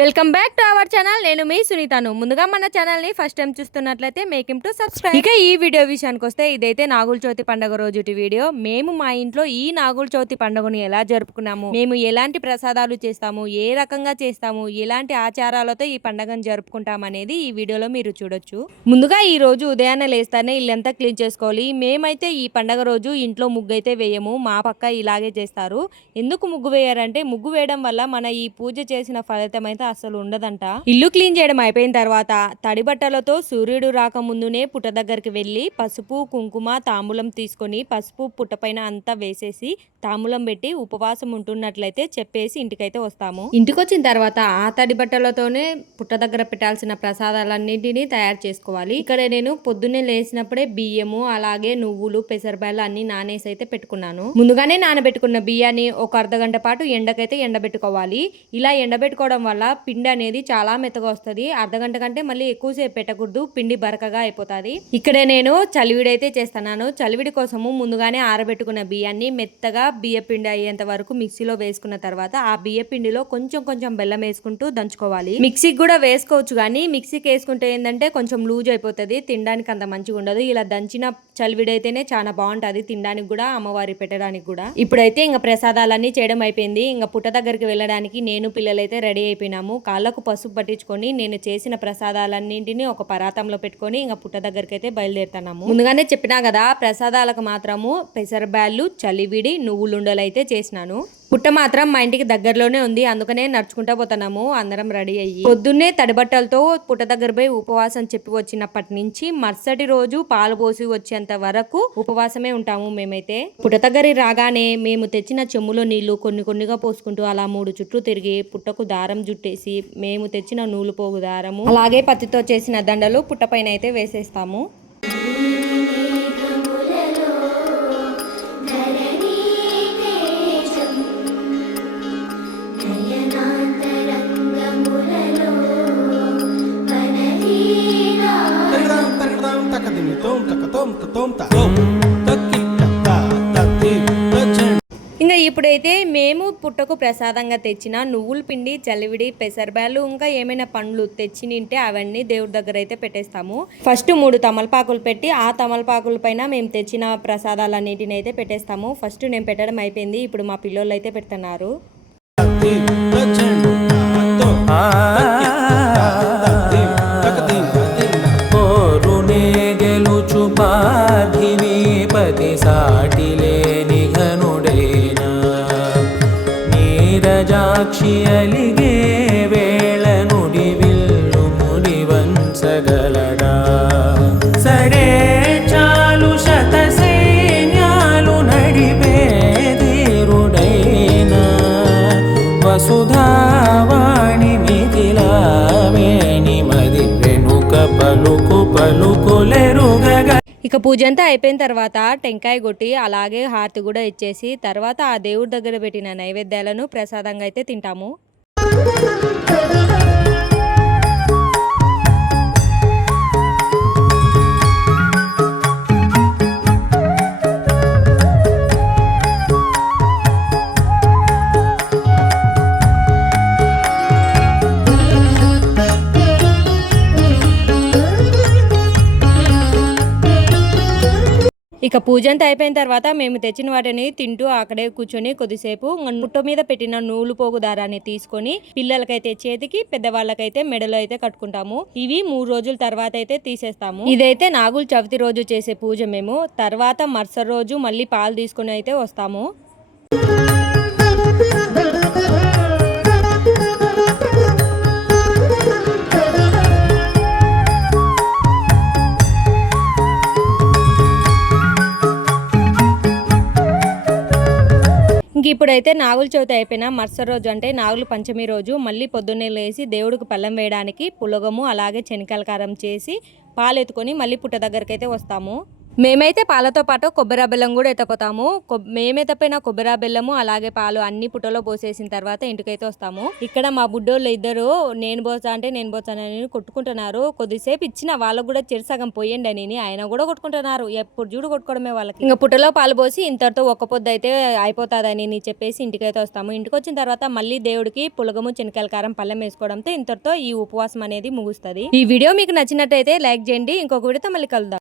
Welcome back to our channel. నేను మీ సునీతను. ముందుగా మన ఛానల్ ని ఫస్ట్ టైం చూస్తున్నట్లయితే మేక్ హిమ్ టు సబ్స్క్రైబ్. ఇక ఈ వీడియో విషయానికి వస్తే ఇదైతే నాగుల చవితి పండుగ రోజుటి వీడియో. మేము మా ఇంట్లో ఈ నాగుల చవితి పండుగను ఎలా జరుపుకున్నాము, మేము ఎలాంటి ప్రసాదాలు చేస్తాము, ఏ రకంగా చేస్తాము, ఎలాంటి ఆచారాలతో ఈ పండుగను జరుపుకుంటాం అనేది ఈ వీడియోలో మీరు చూడొచ్చు. ముందుగా ఈ రోజు ఉదయాన్నే లేస్తానే ఇల్లంతా క్లీన్ చేసుకోవాలి. మేమైతే ఈ పండుగ రోజు ఇంట్లో ముగ్గు అయితే వేయము, మా పక్క ఇలాగే చేస్తారు. ఎందుకు ముగ్గు వేయారంటే ముగ్గు వేయడం వల్ల మన ఈ పూజ చేసిన ఫలితం అయితే అసలు ఉండదంట. ఇల్లు క్లీన్ చేయడం అయిపోయిన తర్వాత తడి బట్టలతో సూర్యుడు రాకముందునే పుట్ట దగ్గరికి వెళ్ళి పసుపు కుంకుమ తాంబూలం తీసుకొని పసుపు పుట్టపైన అంతా వేసేసి తాంబూలం పెట్టి ఉపవాసం ఉంటున్నట్లయితే చెప్పేసి ఇంటికైతే వస్తాము. ఇంటికి వచ్చిన తర్వాత ఆ తడి బట్టలతోనే పుట్ట దగ్గర పెట్టాల్సిన ప్రసాదాలన్నింటినీ తయారు చేసుకోవాలి. ఇక్కడ నేను పొద్దున్నే లేచినప్పుడే బియ్యము అలాగే నువ్వులు పెసరబాయలు అన్ని నానేసి అయితే పెట్టుకున్నాను. ముందుగానే నానబెట్టుకున్న బియ్యాన్ని ఒక అర్ధగంట పాటు ఎండకైతే ఎండబెట్టుకోవాలి. ఇలా ఎండబెట్టుకోవడం వల్ల పిండి అనేది చాలా మెత్తగా వస్తుంది. అర్ధగంట కంటే మళ్ళీ ఎక్కువసేపు పెట్టకూడదు, పిండి బరకగా అయిపోతుంది. ఇక్కడ నేను చలివిడి అయితే చేస్తున్నాను. చలివిడి కోసము ముందుగానే ఆరబెట్టుకున్న బియ్యాన్ని మెత్తగా బియ్య పిండి అయ్యేంత వరకు మిక్సీలో వేసుకున్న తర్వాత ఆ బియ్య పిండిలో కొంచెం కొంచెం బెల్లం వేసుకుంటూ దంచుకోవాలి. మిక్సీకి కూడా వేసుకోవచ్చు, కానీ మిక్సీకి వేసుకుంటే ఏంటంటే కొంచెం లూజ్ అయిపోతుంది, తినడానికి అంత మంచిగా ఉండదు. ఇలా దంచిన చలివిడి అయితేనే చాలా బాగుంటుంది, తినడానికి కూడా అమ్మవారి పెట్టడానికి కూడా. ఇప్పుడైతే ఇంకా ప్రసాదాలన్నీ చేయడం అయిపోయింది. ఇంకా పుట్ట దగ్గరికి వెళ్ళడానికి నేను పిల్లలైతే రెడీ అయిపోయినాము. కాళ్ళకు పసుపు పట్టించుకొని నేను చేసిన ప్రసాదాలన్నింటినీ ఒక పరాతంలో పెట్టుకొని ఇంకా పుట్ట దగ్గరికి అయితే బయలుదేరుతున్నాము. ముందుగానే చెప్పినా కదా, ప్రసాదాలకు మాత్రము పెసరబ్యాళ్ళు చలివిడి నువ్వులుండలు అయితే చేసినాను. పుట్ట మాత్రం మా ఇంటికి దగ్గరలోనే ఉంది, అందుకనే నడుచుకుంటా పోతున్నాము అందరం రెడీ అయ్యి. పొద్దున్నే తడిబట్టలతో పుట్ట దగ్గర పోయి ఉపవాసం చెప్పి వచ్చినప్పటి నుంచి మరుసటి రోజు పాలు పోసి వచ్చేంత వరకు ఉపవాసమే ఉంటాము మేమైతే. పుట్ట దగ్గర రాగానే మేము తెచ్చిన చెమ్ములో నీళ్లు కొన్ని కొన్నిగా పోసుకుంటూ అలా 3 చుట్లు తిరిగి పుట్టకు దారం జుట్టేసి మేము తెచ్చిన నూలు పోగు దారము అలాగే పత్తితో చేసిన దండలు పుట్టపైన అయితే వేసేస్తాము. ఇంకా ఇప్పుడైతే మేము పుట్టకు ప్రసాదంగా తెచ్చిన నువ్వుల పిండి చలివిడి పెసరబ్యాళ్ళు ఇంకా ఏమైనా పండ్లు తెచ్చి నింటే అవన్నీ దేవుడి దగ్గర అయితే పెట్టేస్తాము. ఫస్ట్ 3 తమలపాకులు పెట్టి ఆ తమలపాకుల పైన మేము తెచ్చిన ప్రసాదాలన్నిటిని అయితే పెట్టేస్తాము. ఫస్ట్ నేను పెట్టడం అయిపోయింది, ఇప్పుడు మా పిల్లోళ్ళు అయితే పెడుతున్నారు. నీరజాక్షి అలిగే వేళ నుడి విల్లు ముడి వంచగలడా, సరే చాలు శత సైన్యాలు నడిపే ధీరుడైనా వసుధావాణి మిథిలావేణి మది వెనుక పలుకు పలుకులెరుగగ. ఇక పూజ అంతా అయిపోయిన తర్వాత టెంకాయ కొట్టి అలాగే హారతి కూడా ఇచ్చేసి తర్వాత ఆ దేవుడి దగ్గర పెట్టిన నైవేద్యాలను ప్రసాదంగా అయితే తింటాము. ఇక పూజ అంతా అయిపోయిన తర్వాత మేము తెచ్చిన వాటిని తింటూ అక్కడే కూర్చొని కొద్దిసేపు పుట్ట మీద పెట్టిన నూలు పోగు దారాన్ని తీసుకొని పిల్లలకైతే చేతికి పెద్దవాళ్ళకైతే మెడలో అయితే కట్టుకుంటాము. ఇవి 3 రోజుల తర్వాత అయితే తీసేస్తాము. ఇదైతే నాగుల చవితి రోజు చేసే పూజ. మేము తర్వాత మరుసటి రోజు మళ్ళీ పాలు తీసుకొని అయితే వస్తాము. ఇప్పుడైతే నాగుల చవితి అయిపోయిన మరుసటి రోజు అంటే నాగుల పంచమి రోజు మళ్ళీ పొద్దున్నే లేసి దేవుడికి పళ్ళెం వేయడానికి పులగము అలాగే శనగకారం చేసి పాలు ఎత్తుకొని మళ్ళీ పుట్ట దగ్గరికి అయితే వస్తాము. మేమైతే పాలతో పాటు కొబ్బరి బెల్లం కూడా ఎత్తపోతాము. మేమెత్తపోయిన కొబ్బరి బెల్లము అలాగే పాలు అన్ని పుట్టలో పోసేసిన తర్వాత ఇంటికైతే వస్తాము. ఇక్కడ మా బుడ్డోళ్ళు ఇద్దరు నేను పోసానని కొట్టుకుంటున్నారు. కొద్దిసేపు ఇచ్చిన వాళ్ళకు కూడా చెరుసగం పోయండి అని ఆయన కూడా కొట్టుకుంటున్నారు. ఎప్పుడు చూడు కొట్టుకోవడమే వాళ్ళకి. ఇంకా పుట్టలో పాలు పోసి ఇంతటితో ఒక్క పొద్దు అయితే అయిపోతాదని చెప్పేసి ఇంటికైతే వస్తాము. ఇంటికి వచ్చిన తర్వాత మళ్ళీ దేవుడికి పులగము చెనక్కాయల కారం పళ్ళెం వేసుకోవడంతో ఇంతటితో ఈ ఉపవాసం అనేది ముగుస్తుంది. ఈ వీడియో మీకు నచ్చినట్టయితే లైక్ చేయండి. ఇంకొక వీడియోతో మళ్ళీ కలుద్దాం.